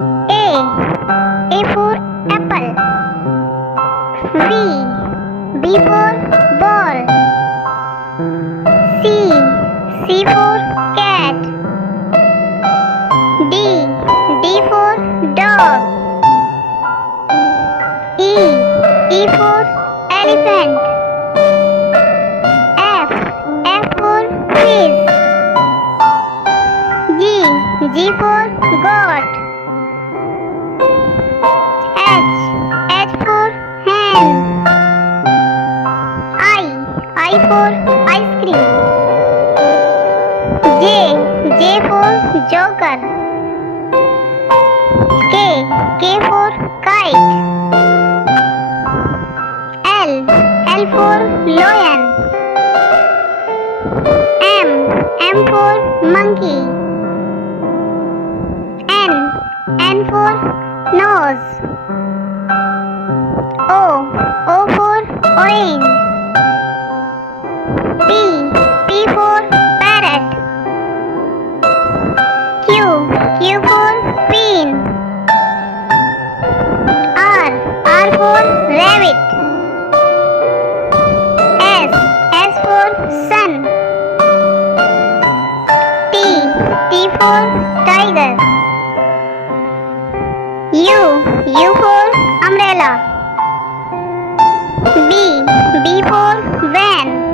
A for apple. B for ball. C for cat. D for dog. E for elephant. F for fish. G for goat. H for hen. I for ice cream. J for joker. K for kite. L for lion. M for monkey. N for nose. O for orange. P for parrot. Q for queen. R for rabbit. S for sun. T for tiger. U for umbrella. B for van.